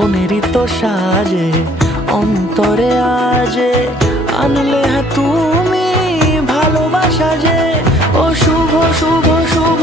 কোনেরই তো সাজে অন্তরে আজে আনলে হ্যাঁ তুমি ভালোবাসা যে। ও শুভ শুভ শুভ